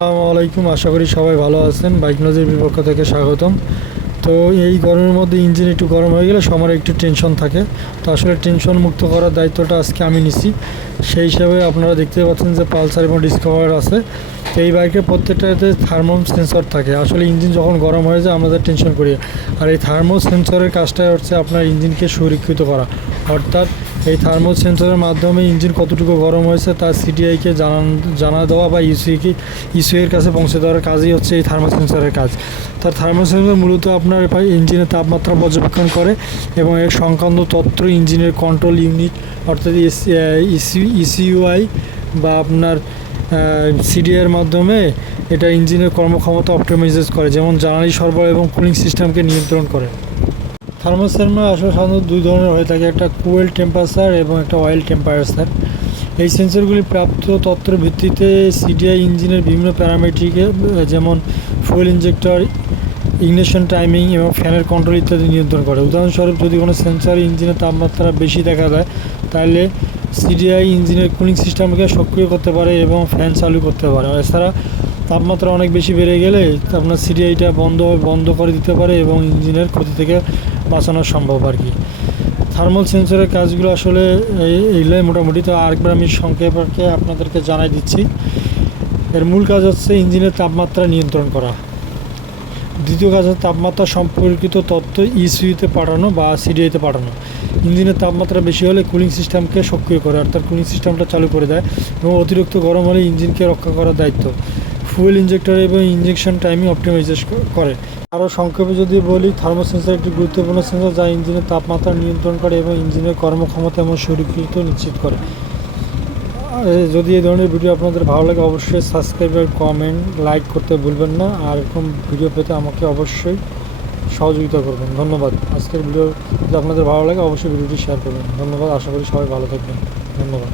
আসসালামু আলাইকুম আশা করি সবাই ভালো আছেন। বাইক নজির বিপক্ষ থেকে স্বাগতম। তো এই গরমের মধ্যে ইঞ্জিন একটু গরম হয়ে গেলে সবার একটু টেনশন থাকে। তো আসলে টেনশন মুক্ত করার দায়িত্বটা আজকে আমি নিছি। সেই হিসাবে আপনারা দেখতে পাচ্ছেন যে পালসার এবং ডিসকভার আছে। তো এই বাইকের প্রত্যেকটাতে থার্মো সেন্সর থাকে। আসলে ইঞ্জিন যখন গরম হয়ে যায় আমাদের টেনশন করি। আর এই থার্মো সেন্সরের কাজটাই হচ্ছে আপনার ইঞ্জিনকে সুরক্ষিত করা। অর্থাৎ এই থার্মো সেন্সরের মাধ্যমে ইঞ্জিন কতটুকু গরম হয়েছে তার সিটিআইকে জানান, জানা দেওয়া বা ইসিকে ইসিএর কাছে পৌঁছে দেওয়ার কাজই হচ্ছে এই থার্মো সেন্সরের কাজ। তার থার্মো সেন্সর মূলত আপনার প্রায় ইঞ্জিনের তাপমাত্রা পর্যবেক্ষণ করে এবং এর সংক্রান্ত তথ্য ইঞ্জিনের কন্ট্রোল ইউনিট, অর্থাৎ ইসি ইসিইউআই বা আপনার সিডিআর মাধ্যমে এটা ইঞ্জিনের কর্মক্ষমতা অপটিমাইজেস করে, যেমন জ্বালানি সরবরাহ এবং কুলিং সিস্টেমকে নিয়ন্ত্রণ করে। থার্মোসেরমা আসলে সাধারণত দুই ধরনের হয়ে থাকে, একটা কুয়েল টেম্পারেচার এবং একটা অয়েল টেম্পারেচার। এই সেন্সরগুলি প্রাপ্ত তথ্যের ভিত্তিতে সিডিআই ইঞ্জিনের বিভিন্ন প্যারামেট্রিকে, যেমন ফুয়েল ইঞ্জেক্টর ইগনিশন টাইমিং এবং ফ্যানের কন্ট্রোল ইত্যাদি নিয়ন্ত্রণ করে। উদাহরণস্বরূপ, যদি কোনো সেন্সর ইঞ্জিনের তাপমাত্রা বেশি দেখা যায়, তাহলে সিডিআই ইঞ্জিনের কুলিং সিস্টেমকে সক্রিয় করতে পারে এবং ফ্যান চালু করতে পারে। এছাড়া তাপমাত্রা অনেক বেশি বেড়ে গেলে আপনার সিডিআইটা বন্ধ বন্ধ করে দিতে পারে এবং ইঞ্জিনের ক্ষতি থেকে বাঁচানো সম্ভব আর কি। থার্মাল সেন্সরের কাজগুলো আসলে এই- এইগুলোই মোটামুটি। তো আরেকবার আমি সংক্ষেপকে আপনাদেরকে জানাই দিচ্ছি। এর মূল কাজ হচ্ছে ইঞ্জিনের তাপমাত্রা নিয়ন্ত্রণ করা। দ্বিতীয় কাজ হচ্ছে তাপমাত্রা সম্পর্কিত তথ্য ইসিউতে পাঠানো বা সিডিআইতে পাঠানো। ইঞ্জিনের তাপমাত্রা বেশি হলে কুলিং সিস্টেমকে সক্রিয় করে, অর্থাৎ কুলিং সিস্টেমটা চালু করে দেয় এবং অতিরিক্ত গরম হলে ইঞ্জিনকে রক্ষা করার দায়িত্ব। ফুয়েল ইঞ্জেক্টর এবং ইঞ্জেকশন টাইমিং অপটিমাইজেস করে। আরও সংক্ষেপে যদি বলি, থার্মোসেন্সর একটি গুরুত্বপূর্ণ সেন্সর যা ইঞ্জিনের তাপমাত্রা নিয়ন্ত্রণ করে এবং ইঞ্জিনের কর্মক্ষমতা এবং সুরক্ষিত নিশ্চিত করে। যদি এই ধরনের ভিডিও আপনাদের ভালো লাগে, অবশ্যই সাবস্ক্রাইব কমেন্ট লাইক করতে ভুলবেন না। আর এরকম ভিডিও পেতে আমাকে অবশ্যই সহযোগিতা করবেন। ধন্যবাদ। আজকের ভিডিও যদি আপনাদের ভালো লাগে, অবশ্যই ভিডিওটি শেয়ার করবেন। ধন্যবাদ। আশা করি সবাই ভালো থাকবেন। ধন্যবাদ।